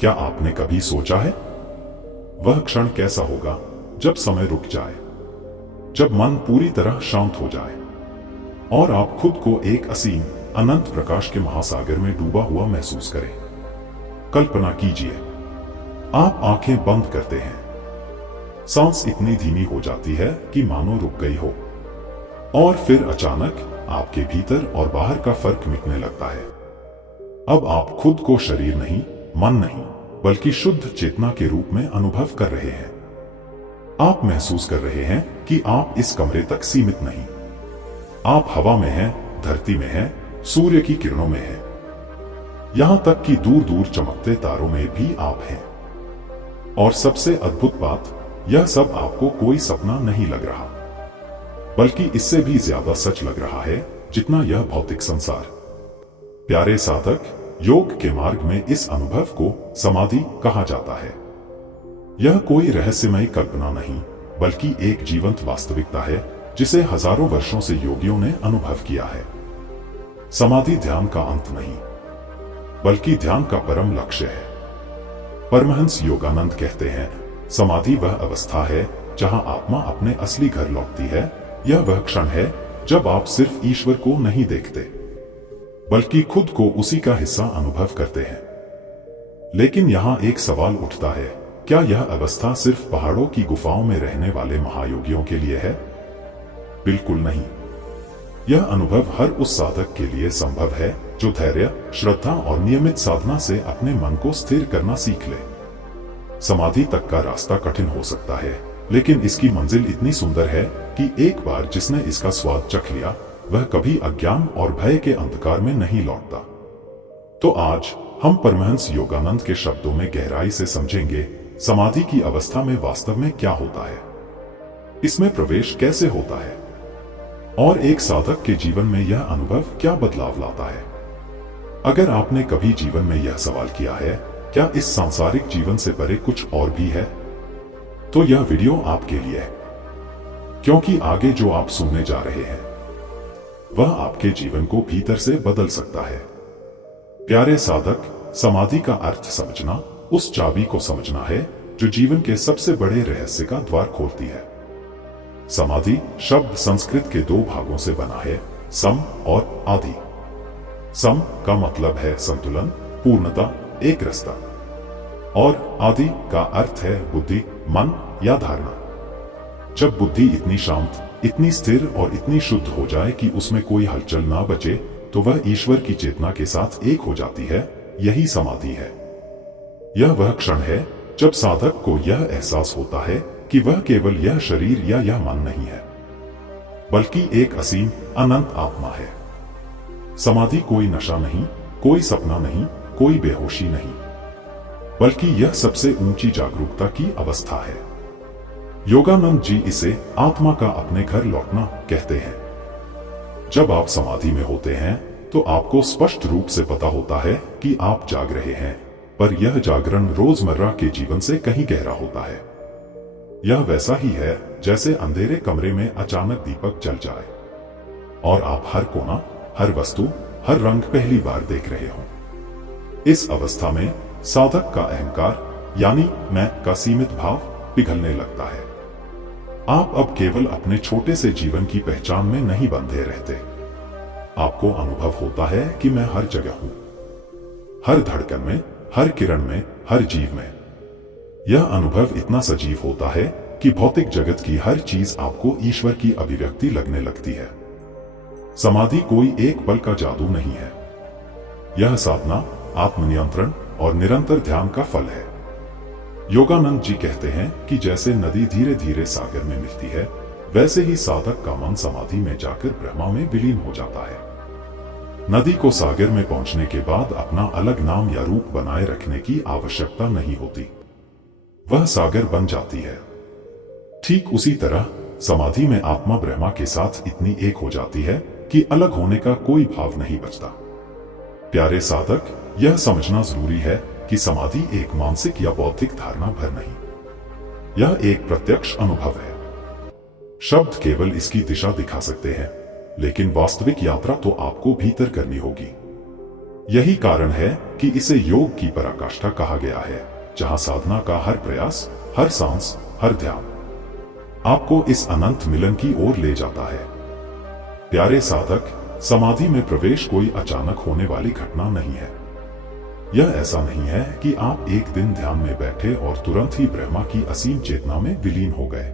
क्या आपने कभी सोचा है वह क्षण कैसा होगा जब समय रुक जाए, जब मन पूरी तरह शांत हो जाए और आप खुद को एक असीम अनंत प्रकाश के महासागर में डूबा हुआ महसूस करें। कल्पना कीजिए, आप आंखें बंद करते हैं, सांस इतनी धीमी हो जाती है कि मानो रुक गई हो, और फिर अचानक आपके भीतर और बाहर का फर्क मिटने लगता है। अब आप खुद को शरीर नहीं, मन नहीं, बल्कि शुद्ध चेतना के रूप में अनुभव कर रहे हैं। आप महसूस कर रहे हैं कि आप इस कमरे तक सीमित नहीं, आप हवा में हैं, धरती में हैं, सूर्य की किरणों में हैं, यहां तक कि दूर दूर चमकते तारों में भी आप हैं। और सबसे अद्भुत बात, यह सब आपको कोई सपना नहीं लग रहा, बल्कि इससे भी ज्यादा सच लग रहा है जितना यह भौतिक संसार। प्यारे साधक, योग के मार्ग में इस अनुभव को समाधि कहा जाता है। यह कोई रहस्यमय कल्पना नहीं, बल्कि एक जीवंत वास्तविकता है जिसे हजारों वर्षों से योगियों ने अनुभव किया है। समाधि ध्यान का अंत नहीं, बल्कि ध्यान का परम लक्ष्य है। परमहंस योगानंद कहते हैं, समाधि वह अवस्था है जहां आत्मा अपने असली घर लौटती है। यह वह क्षण है जब आप सिर्फ ईश्वर को नहीं देखते, बल्कि खुद को उसी का हिस्सा अनुभव करते हैं। लेकिन यहां एक सवाल उठता है, क्या यह अवस्था सिर्फ पहाड़ों की गुफाओं में रहने वाले महायोगियों के लिए है? बिल्कुल नहीं। यह अनुभव हर उस साधक के लिए संभव है जो धैर्य, श्रद्धा और नियमित साधना से अपने मन को स्थिर करना सीख ले। समाधि तक का रास्ता कठिन हो सकता है, लेकिन इसकी मंजिल इतनी सुंदर है कि एक बार जिसने इसका स्वाद चख लिया, वह कभी अज्ञान और भय के अंधकार में नहीं लौटता। तो आज हम परमहंस योगानंद के शब्दों में गहराई से समझेंगे, समाधि की अवस्था में वास्तव में क्या होता है, इसमें प्रवेश कैसे होता है, और एक साधक के जीवन में यह अनुभव क्या बदलाव लाता है। अगर आपने कभी जीवन में यह सवाल किया है, क्या इस सांसारिक जीवन से परे कुछ और भी है, तो यह वीडियो आपके लिए है, क्योंकि आगे जो आप सुनने जा रहे हैं वह आपके जीवन को भीतर से बदल सकता है। प्यारे साधक, समाधि का अर्थ समझना उस चाबी को समझना है जो जीवन के सबसे बड़े रहस्य का द्वार खोलती है। समाधि शब्द संस्कृत के दो भागों से बना है, सम और आदि। सम का मतलब है संतुलन, पूर्णता, एक रास्ता, और आदि का अर्थ है बुद्धि, मन या धारणा। जब बुद्धि इतनी शांत, इतनी स्थिर और इतनी शुद्ध हो जाए कि उसमें कोई हलचल ना बचे, तो वह ईश्वर की चेतना के साथ एक हो जाती है। यही समाधि है। यह वह क्षण है जब साधक को यह एहसास होता है कि वह केवल यह शरीर या यह मन नहीं है, बल्कि एक असीम अनंत आत्मा है। समाधि कोई नशा नहीं, कोई सपना नहीं, कोई बेहोशी नहीं, बल्कि यह सबसे ऊंची जागरूकता की अवस्था है। योगानंद जी इसे आत्मा का अपने घर लौटना कहते हैं। जब आप समाधि में होते हैं तो आपको स्पष्ट रूप से पता होता है कि आप जाग रहे हैं, पर यह जागरण रोजमर्रा के जीवन से कहीं गहरा होता है। यह वैसा ही है जैसे अंधेरे कमरे में अचानक दीपक जल जाए और आप हर कोना, हर वस्तु, हर रंग पहली बार देख रहे हो। इस अवस्था में साधक का अहंकार यानी मैं का सीमित भाव पिघलने लगता है। आप अब केवल अपने छोटे से जीवन की पहचान में नहीं बंधे रहते। आपको अनुभव होता है कि मैं हर जगह हूं, हर धड़कन में, हर किरण में, हर जीव में। यह अनुभव इतना सजीव होता है कि भौतिक जगत की हर चीज आपको ईश्वर की अभिव्यक्ति लगने लगती है। समाधि कोई एक पल का जादू नहीं है। यह साधना, आत्मनियंत्रण और निरंतर ध्यान का फल है। योगानंद जी कहते हैं कि जैसे नदी धीरे धीरे सागर में मिलती है, वैसे ही साधक का मन समाधि में जाकर ब्रह्मा में विलीन हो जाता है। नदी को सागर में पहुंचने के बाद अपना अलग नाम या रूप बनाए रखने की आवश्यकता नहीं होती, वह सागर बन जाती है। ठीक उसी तरह समाधि में आत्मा ब्रह्मा के साथ इतनी एक हो जाती है कि अलग होने का कोई भाव नहीं बचता। प्यारे साधक, यह समझना जरूरी है कि समाधि एक मानसिक या बौद्धिक धारणा भर नहीं, यह एक प्रत्यक्ष अनुभव है। शब्द केवल इसकी दिशा दिखा सकते हैं, लेकिन वास्तविक यात्रा तो आपको भीतर करनी होगी। यही कारण है कि इसे योग की पराकाष्ठा कहा गया है, जहां साधना का हर प्रयास, हर सांस, हर ध्यान आपको इस अनंत मिलन की ओर ले जाता है। प्यारे साधक, समाधि में प्रवेश कोई अचानक होने वाली घटना नहीं है। यह ऐसा नहीं है कि आप एक दिन ध्यान में बैठे और तुरंत ही ब्रह्मा की असीम चेतना में विलीन हो गए।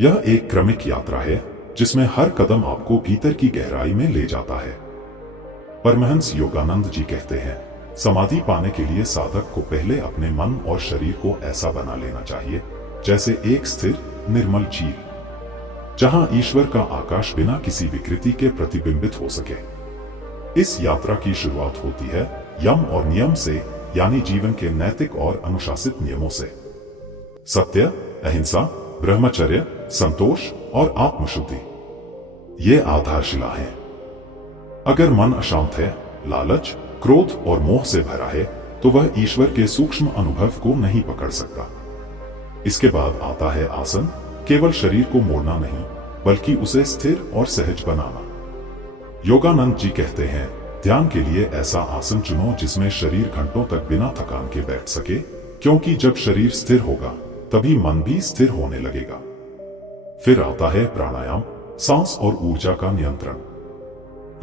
यह एक क्रमिक यात्रा है जिसमें हर कदम आपको भीतर की गहराई में ले जाता है। परमहंस योगानंद जी कहते हैं, समाधि पाने के लिए साधक को पहले अपने मन और शरीर को ऐसा बना लेना चाहिए जैसे एक स्थिर निर्मल झील, जहां ईश्वर का आकाश बिना किसी विकृति के प्रतिबिंबित हो सके। इस यात्रा की शुरुआत होती है यम और नियम से, यानी जीवन के नैतिक और अनुशासित नियमों से। सत्य, अहिंसा, ब्रह्मचर्य, संतोष और आत्मशुद्धि, ये आधारशिला है। अगर मन अशांत है, लालच, क्रोध और मोह से भरा है, तो वह ईश्वर के सूक्ष्म अनुभव को नहीं पकड़ सकता। इसके बाद आता है आसन, केवल शरीर को मोड़ना नहीं, बल्कि उसे स्थिर और सहज बनाना। योगानंद जी कहते हैं, ध्यान के लिए ऐसा आसन चुनो जिसमें शरीर घंटों तक बिना थकान के बैठ सके, क्योंकि जब शरीर स्थिर होगा तभी मन भी स्थिर होने लगेगा। फिर आता है प्राणायाम, सांस और ऊर्जा का नियंत्रण।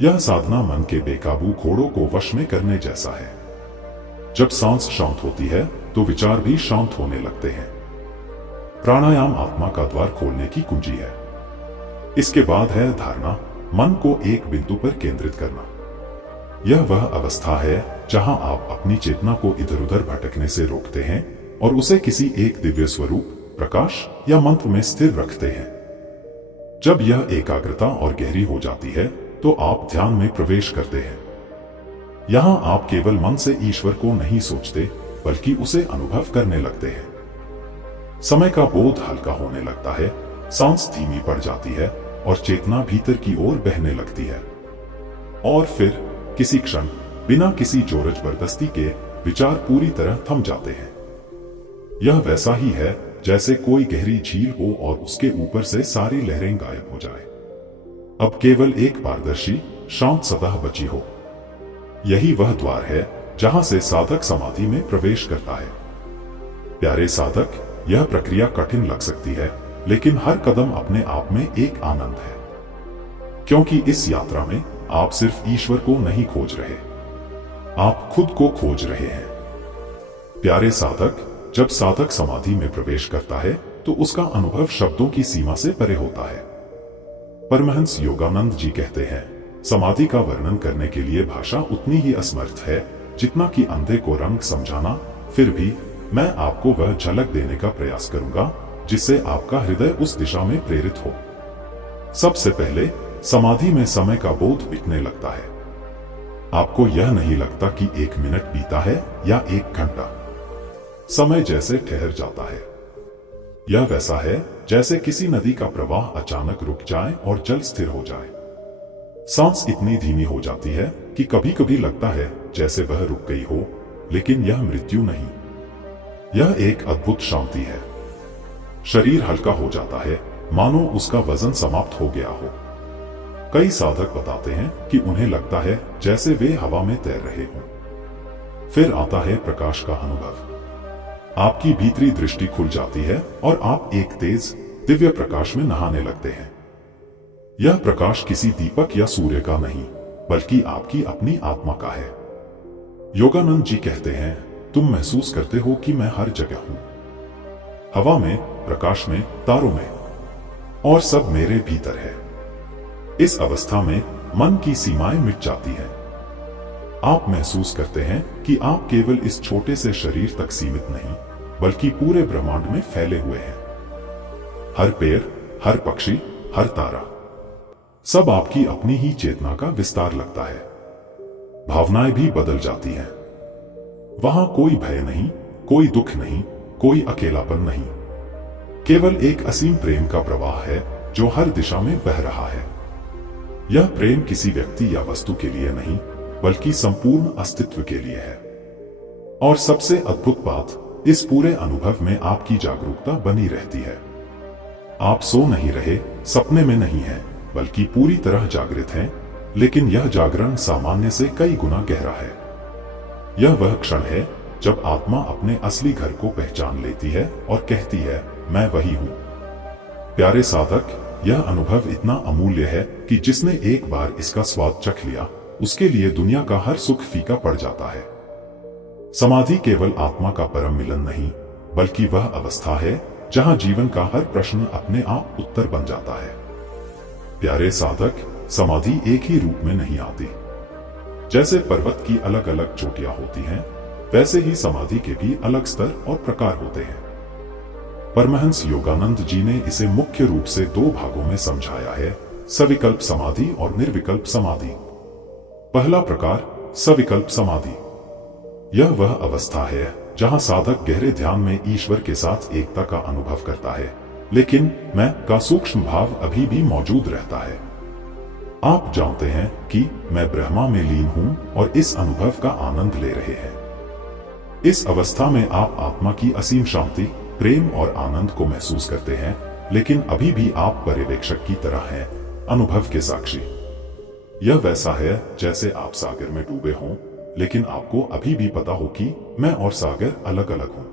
यह साधना मन के बेकाबू घोड़ों को वश में करने जैसा है। जब सांस शांत होती है तो विचार भी शांत होने लगते हैं। प्राणायाम आत्मा का द्वार खोलने की कुंजी है। इसके बाद है धारणा, मन को एक बिंदु पर केंद्रित करना। यह वह अवस्था है जहां आप अपनी चेतना को इधर उधर भटकने से रोकते हैं और उसे किसी एक दिव्य स्वरूप, प्रकाश या मंत्र में स्थिर रखते हैं। जब यह एकाग्रता और गहरी हो जाती है तो आप ध्यान में प्रवेश करते हैं। यहां आप केवल मन से ईश्वर को नहीं सोचते, बल्कि उसे अनुभव करने लगते हैं। समय का बोध हल्का होने लगता है, सांस धीमी पड़ जाती है और चेतना भीतर की ओर बहने लगती है। और फिर किसी क्षण, बिना किसी जोर जबरदस्ती के, विचार पूरी तरह थम जाते हैं। यह वैसा ही है जैसे कोई गहरी झील हो और उसके ऊपर से सारी लहरें गायब हो जाए। अब केवल एक पारदर्शी, शांत सतह बची हो। यही वह द्वार है जहां से साधक समाधि में प्रवेश करता है। प्यारे साधक, यह प्रक्रिया कठिन लग सकती है, लेकिन हर कदम अपने आप में एक आनंद है, क्योंकि इस यात्रा में आप सिर्फ ईश्वर को नहीं खोज रहे, आप खुद को खोज रहे हैं। प्यारे साधक, जब साधक समाधि में प्रवेश करता है तो उसका अनुभव शब्दों की सीमा से परे होता है। परमहंस योगानंद जी कहते हैं, समाधि का वर्णन करने के लिए भाषा उतनी ही असमर्थ है जितना कि अंधे को रंग समझाना। फिर भी मैं आपको वह झलक देने का प्रयास करूंगा जिससे आपका हृदय उस दिशा में प्रेरित हो। सबसे पहले, समाधि में समय का बोध मिटने लगता है। आपको यह नहीं लगता कि 1 मिनट बीता है या 1 घंटा। समय जैसे ठहर जाता है। यह वैसा है जैसे किसी नदी का प्रवाह अचानक रुक जाए और जल स्थिर हो जाए। सांस इतनी धीमी हो जाती है कि कभी कभी लगता है जैसे वह रुक गई हो, लेकिन यह मृत्यु नहीं, यह एक अद्भुत शांति है। शरीर हल्का हो जाता है, मानो उसका वजन समाप्त हो गया हो। कई साधक बताते हैं कि उन्हें लगता है जैसे वे हवा में तैर रहे हों। फिर आता है प्रकाश का अनुभव। आपकी भीतरी दृष्टि खुल जाती है और आप एक तेज, दिव्य प्रकाश में नहाने लगते हैं। यह प्रकाश किसी दीपक या सूर्य का नहीं, बल्कि आपकी अपनी आत्मा का है। योगानंद जी कहते हैं, तुम महसूस करते हो कि मैं हर जगह हूं, हवा में, प्रकाश में, तारों में, और सब मेरे भीतर है। इस अवस्था में मन की सीमाएं मिट जाती हैं। आप महसूस करते हैं कि आप केवल इस छोटे से शरीर तक सीमित नहीं, बल्कि पूरे ब्रह्मांड में फैले हुए हैं। हर पेड़, हर पक्षी, हर तारा, सब आपकी अपनी ही चेतना का विस्तार लगता है। भावनाएं भी बदल जाती हैं। वहां कोई भय नहीं, कोई दुख नहीं, कोई अकेलापन नहीं, केवल एक असीम प्रेम का प्रवाह है जो हर दिशा में बह रहा है। यह प्रेम किसी व्यक्ति या वस्तु के लिए नहीं, बल्कि संपूर्ण अस्तित्व के लिए है। और सबसे अद्भुत बात, इस पूरे अनुभव में आपकी जागरूकता बनी रहती है। आप सो नहीं रहे, सपने में नहीं हैं, बल्कि पूरी तरह जागृत हैं, लेकिन यह जागरण सामान्य से कई गुना गहरा है। यह वह क्षण है जब आत्मा अपने असली घर को पहचान लेती है और कहती है, मैं वही हूं। प्यारे साधक, यह अनुभव इतना अमूल्य है कि जिसने एक बार इसका स्वाद चख लिया, उसके लिए दुनिया का हर सुख फीका पड़ जाता है। समाधि केवल आत्मा का परम मिलन नहीं, बल्कि वह अवस्था है जहां जीवन का हर प्रश्न अपने आप उत्तर बन जाता है। प्यारे साधक, समाधि एक ही रूप में नहीं आती। जैसे पर्वत की अलग अलग चोटियां होती हैं, वैसे ही समाधि के भी अलग स्तर और प्रकार होते हैं। परमहंस योगानंद जी ने इसे मुख्य रूप से दो भागों में समझाया है, सविकल्प समाधि और निर्विकल्प समाधि। पहला प्रकार, सविकल्प समाधि। यह वह अवस्था है जहां साधक गहरे ध्यान में ईश्वर के साथ एकता का अनुभव करता है, लेकिन मैं का सूक्ष्म भाव अभी भी मौजूद रहता है। आप जानते हैं कि मैं ब्रह्मा में लीन हूं और इस अनुभव का आनंद ले रहे हैं। इस अवस्था में आप आत्मा की असीम शांति, प्रेम और आनंद को महसूस करते हैं, लेकिन अभी भी आप पर्यवेक्षक की तरह हैं, अनुभव के साक्षी। यह वैसा है जैसे आप सागर में डूबे हों, लेकिन आपको अभी भी पता हो कि मैं और सागर अलग अलग हूं।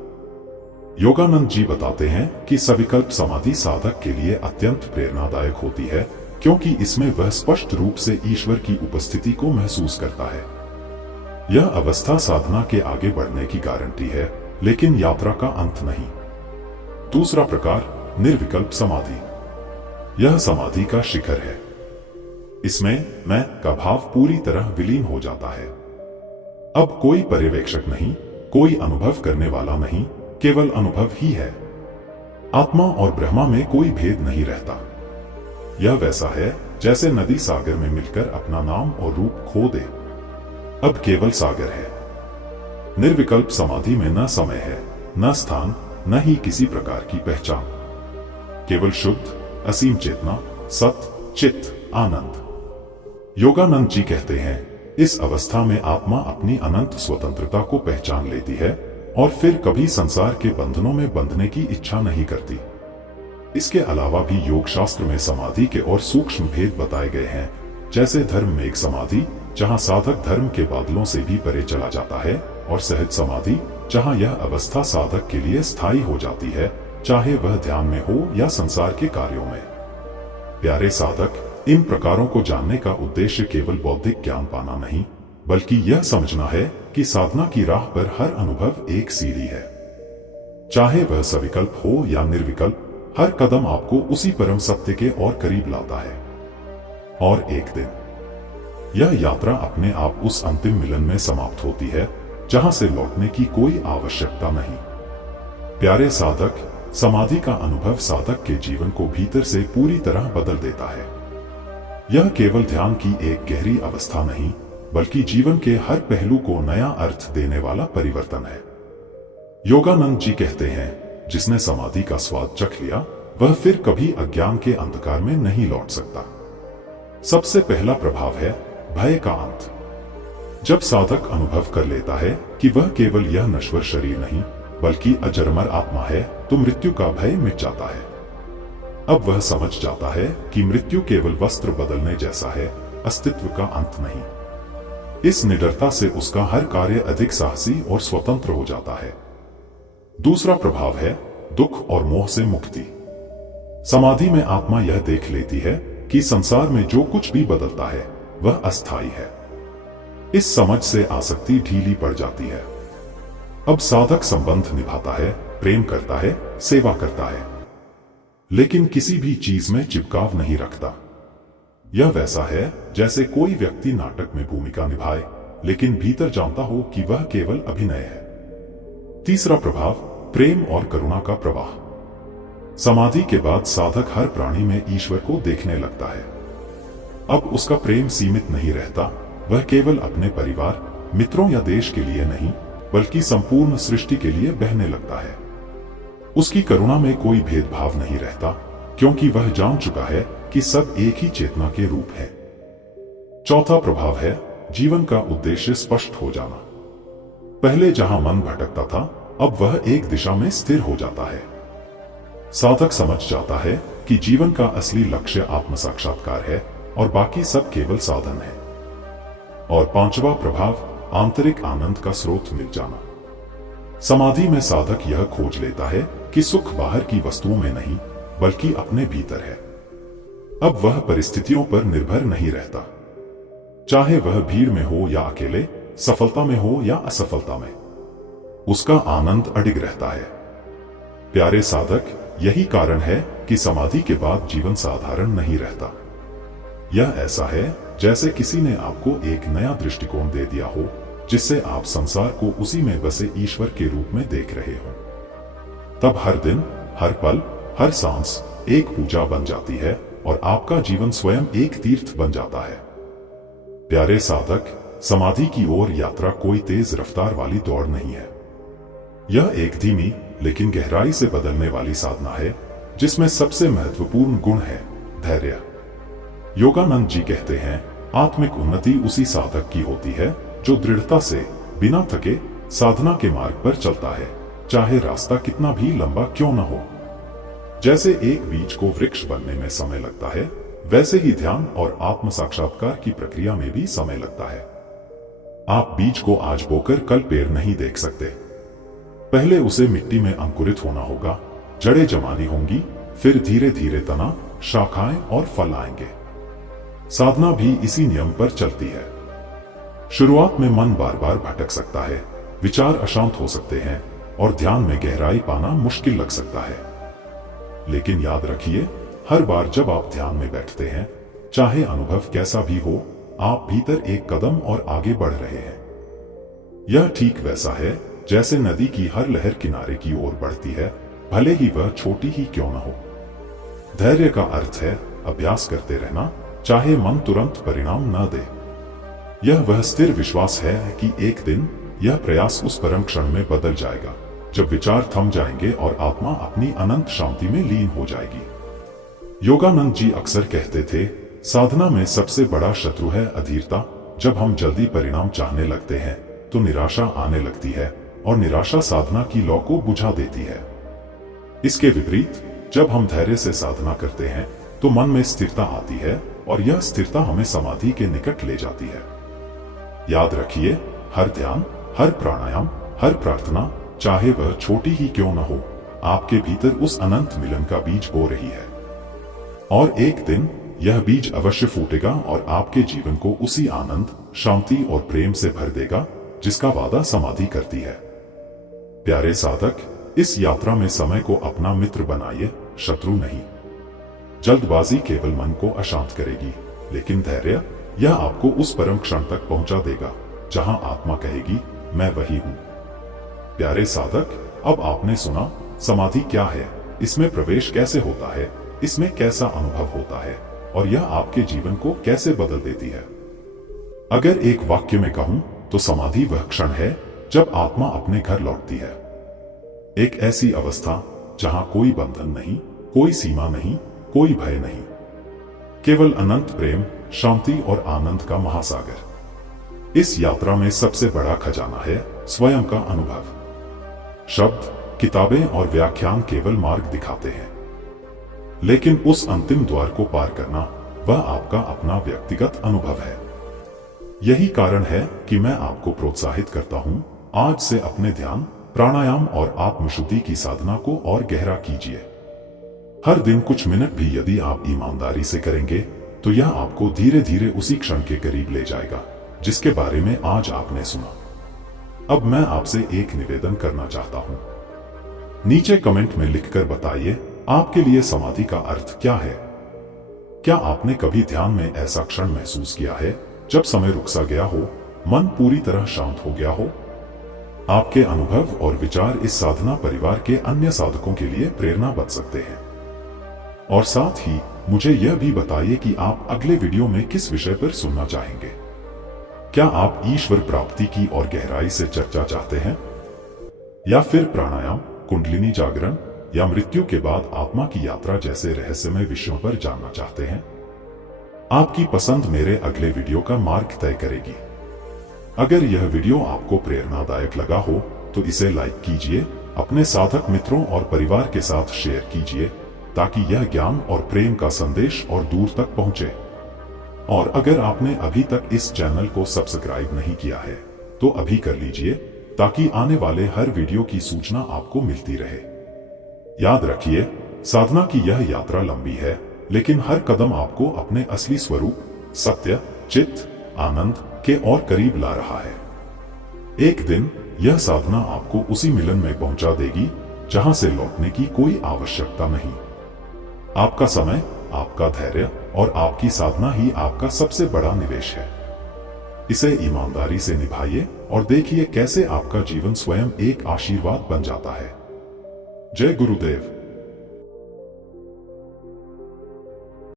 योगानंद जी बताते हैं कि सविकल्प समाधि साधक के लिए अत्यंत प्रेरणादायक होती है, क्योंकि इसमें वह स्पष्ट रूप से ईश्वर की उपस्थिति को महसूस करता है। यह अवस्था साधना के आगे बढ़ने की गारंटी है, लेकिन यात्रा का अंत नहीं। दूसरा प्रकार, निर्विकल्प समाधि। यह समाधि का शिखर है। इसमें मैं का भाव पूरी तरह विलीन हो जाता है। अब कोई पर्यवेक्षक नहीं, कोई अनुभव करने वाला नहीं, केवल अनुभव ही है। आत्मा और ब्रह्मा में कोई भेद नहीं रहता। यह वैसा है जैसे नदी सागर में मिलकर अपना नाम और रूप खो दे। अब केवल सागर है। निर्विकल्प समाधि में न समय है, न स्थान, न ही किसी प्रकार की पहचान। केवल शुद्ध, असीम चेतना, सत, चित्त, आनंद। योगानंद जी कहते हैं, इस अवस्था में आत्मा अपनी अनंत स्वतंत्रता को पहचान लेती है और फिर कभी संसार के बंधनों में बंधने की इच्छा नहीं करती। इसके अलावा भी योग शास्त्र में समाधि के और सूक्ष्म भेद बताए गए हैं, जैसे धर्म में एक समाधि जहां साधक धर्म के बादलों से भी परे चला जाता है, और सहज समाधि जहां यह अवस्था साधक के लिए स्थायी हो जाती है, चाहे वह ध्यान में हो या संसार के कार्यों में। प्यारे साधक, इन प्रकारों को जानने का उद्देश्य केवल बौद्धिक ज्ञान पाना नहीं, बल्कि यह समझना है कि साधना की राह पर हर अनुभव एक सीढ़ी है। चाहे वह सविकल्प हो या निर्विकल्प, हर कदम आपको उसी परम सत्य के और करीब लाता है। और एक दिन यह यात्रा अपने आप उस अंतिम मिलन में समाप्त होती है, जहां से लौटने की कोई आवश्यकता नहीं। प्यारे साधक, समाधि का अनुभव साधक के जीवन को भीतर से पूरी तरह बदल देता है। यह केवल ध्यान की एक गहरी अवस्था नहीं, बल्कि जीवन के हर पहलू को नया अर्थ देने वाला परिवर्तन है। योगानंद जी कहते हैं, जिसने समाधि का स्वाद चख लिया, वह फिर कभी अज्ञान के अंधकार में नहीं लौट सकता। सबसे पहला प्रभाव है भय का अंत। जब साधक अनुभव कर लेता है कि वह केवल यह नश्वर शरीर नहीं, बल्कि अजरमर आत्मा है, तो मृत्यु का भय मिट जाता है। अब वह समझ जाता है कि मृत्यु केवल वस्त्र बदलने जैसा है, अस्तित्व का अंत नहीं। इस निडरता से उसका हर कार्य अधिक साहसी और स्वतंत्र हो जाता है। दूसरा प्रभाव है दुख और मोह से मुक्ति। समाधि में आत्मा यह देख लेती है कि संसार में जो कुछ भी बदलता है वह अस्थायी है। इस समझ से आसक्ति ढीली पड़ जाती है। अब साधक संबंध निभाता है, प्रेम करता है, सेवा करता है, लेकिन किसी भी चीज में चिपकाव नहीं रखता। यह वैसा है जैसे कोई व्यक्ति नाटक में भूमिका निभाए, लेकिन भीतर जानता हो कि वह केवल अभिनय है। तीसरा प्रभाव, प्रेम और करुणा का प्रवाह। समाधि के बाद साधक हर प्राणी में ईश्वर को देखने लगता है। अब उसका प्रेम सीमित नहीं रहता, वह केवल अपने परिवार, मित्रों या देश के लिए नहीं, बल्कि संपूर्ण सृष्टि के लिए बहने लगता है। उसकी करुणा में कोई भेदभाव नहीं रहता, क्योंकि वह जान चुका है कि सब एक ही चेतना के रूप है। चौथा प्रभाव है जीवन का उद्देश्य स्पष्ट हो जाना। पहले जहां मन भटकता था, अब वह एक दिशा में स्थिर हो जाता है। साधक समझ जाता है कि जीवन का असली लक्ष्य आत्म साक्षात्कार है, और बाकी सब केवल साधन है। और पांचवा प्रभाव, आंतरिक आनंद का स्रोत मिल जाना। समाधि में साधक यह खोज लेता है कि सुख बाहर की वस्तुओं में नहीं बल्कि अपने भीतर है। अब वह परिस्थितियों पर निर्भर नहीं रहता, चाहे वह भीड़ में हो या अकेले, सफलता में हो या असफलता में, उसका आनंद अडिग रहता है। प्यारे साधक, यही कारण है कि समाधि के बाद जीवन साधारण नहीं रहता। यह ऐसा है जैसे किसी ने आपको एक नया दृष्टिकोण दे दिया हो, जिससे आप संसार को उसी में बसे ईश्वर के रूप में देख रहे हो। तब हर दिन, हर पल, हर सांस एक पूजा बन जाती है और आपका जीवन स्वयं एक तीर्थ बन जाता है। प्यारे साधक, समाधि की ओर यात्रा कोई तेज रफ्तार वाली दौड़ नहीं है। यह एक धीमी लेकिन गहराई से बदलने वाली साधना है, जिसमें सबसे महत्वपूर्ण गुण है धैर्य। योगानंद जी कहते हैं, आत्मिक उन्नति उसी साधक की होती है जो दृढ़ता से बिना थके साधना के मार्ग पर चलता है, चाहे रास्ता कितना भी लंबा क्यों न हो। जैसे एक बीज को वृक्ष बनने में समय लगता है, वैसे ही ध्यान और आत्म साक्षात्कार की प्रक्रिया में भी समय लगता है। आप बीज को आज बोकर कल पेड़ नहीं देख सकते। पहले उसे मिट्टी में अंकुरित होना होगा, जड़ें जमानी होंगी, फिर धीरे धीरे तना, शाखाएं और फल आएंगे। साधना भी इसी नियम पर चलती है। शुरुआत में मन बार बार भटक सकता है, विचार अशांत हो सकते हैं और ध्यान में गहराई पाना मुश्किल लग सकता है। लेकिन याद रखिए, हर बार जब आप ध्यान में बैठते हैं, चाहे अनुभव कैसा भी हो, आप भीतर एक कदम और आगे बढ़ रहे हैं। यह ठीक वैसा है जैसे नदी की हर लहर किनारे की ओर बढ़ती है, भले ही वह छोटी ही क्यों न हो। धैर्य का अर्थ है अभ्यास करते रहना, चाहे मन तुरंत परिणाम न दे। यह वह स्थिर विश्वास है कि एक दिन यह प्रयास उस परम क्षण में बदल जाएगा, जब विचार थम जाएंगे और आत्मा अपनी अनंत शांति में लीन हो जाएगी। योगानंद जी अक्सर कहते थे, साधना में सबसे बड़ा शत्रु है अधीरता। जब हम जल्दी परिणाम चाहने लगते हैं तो निराशा आने लगती है और निराशा साधना की लौ को बुझा देती है। इसके विपरीत, जब हम धैर्य से साधना करते हैं तो मन में स्थिरता आती है और यह स्थिरता हमें समाधि के निकट ले जाती है। याद रखिए, हर ध्यान, हर प्राणायाम, हर प्रार्थना, चाहे वह छोटी ही क्यों न हो, आपके भीतर उस अनंत मिलन का बीज बो रही है। और एक दिन यह बीज अवश्य फूटेगा और आपके जीवन को उसी आनंद, शांति और प्रेम से भर देगा जिसका वादा समाधि करती है। प्यारे साधक, इस यात्रा में समय को अपना मित्र बनाइए, शत्रु नहीं। जल्दबाजी केवल मन को अशांत करेगी, लेकिन धैर्य, यह आपको उस परम क्षण तक पहुंचा देगा जहां आत्मा कहेगी, मैं वही हूं। प्यारे साधक, अब आपने सुना समाधि क्या है, इसमें प्रवेश कैसे होता है, इसमें कैसा अनुभव होता है और यह आपके जीवन को कैसे बदल देती है। अगर एक वाक्य में कहूं तो समाधि वह क्षण है जब आत्मा अपने घर लौटती है। एक ऐसी अवस्था जहां कोई बंधन नहीं, कोई सीमा नहीं, कोई भय नहीं, केवल अनंत प्रेम, शांति और आनंद का महासागर। इस यात्रा में सबसे बड़ा खजाना है स्वयं का अनुभव। शब्द, किताबें और व्याख्यान केवल मार्ग दिखाते हैं, लेकिन उस अंतिम द्वार को पार करना, वह आपका अपना व्यक्तिगत अनुभव है। यही कारण है कि मैं आपको प्रोत्साहित करता हूं, आज से अपने ध्यान, प्राणायाम और आत्मशुद्धि की साधना को और गहरा कीजिए। हर दिन कुछ मिनट भी यदि आप ईमानदारी से करेंगे तो यह आपको धीरे धीरे उसी क्षण के करीब ले जाएगा जिसके बारे में आज आपने सुना। अब मैं आपसे एक निवेदन करना चाहता हूं। नीचे कमेंट में लिखकर बताइए, आपके लिए समाधि का अर्थ क्या है। क्या आपने कभी ध्यान में ऐसा क्षण महसूस किया है जब समय रुक सा गया हो, मन पूरी तरह शांत हो गया हो? आपके अनुभव और विचार इस साधना परिवार के अन्य साधकों के लिए प्रेरणा बन सकते हैं। और साथ ही मुझे यह भी बताइए कि आप अगले वीडियो में किस विषय पर सुनना चाहेंगे। क्या आप ईश्वर प्राप्ति की और गहराई से चर्चा चाहते हैं, या फिर प्राणायाम, कुंडलिनी जागरण या मृत्यु के बाद आत्मा की यात्रा जैसे रहस्यमय विषयों पर जानना चाहते हैं? आपकी पसंद मेरे अगले वीडियो का मार्ग तय करेगी। अगर यह वीडियो आपको प्रेरणादायक लगा हो तो इसे लाइक कीजिए, अपने साधक मित्रों और परिवार के साथ शेयर कीजिए ताकि यह ज्ञान और प्रेम का संदेश और दूर तक पहुंचे। और अगर आपने अभी तक इस चैनल को सब्सक्राइब नहीं किया है तो अभी कर लीजिए, ताकि आने वाले हर वीडियो की सूचना आपको मिलती रहे। याद रखिए, साधना की यह यात्रा लंबी है, लेकिन हर कदम आपको अपने असली स्वरूप, सत्य, चित्त, आनंद के और करीब ला रहा है। एक दिन यह साधना आपको उसी मिलन में पहुंचा देगी जहां से लौटने की कोई आवश्यकता नहीं। आपका समय, आपका धैर्य और आपकी साधना ही आपका सबसे बड़ा निवेश है। इसे ईमानदारी से निभाइए और देखिए कैसे आपका जीवन स्वयं एक आशीर्वाद बन जाता है। जय गुरुदेव।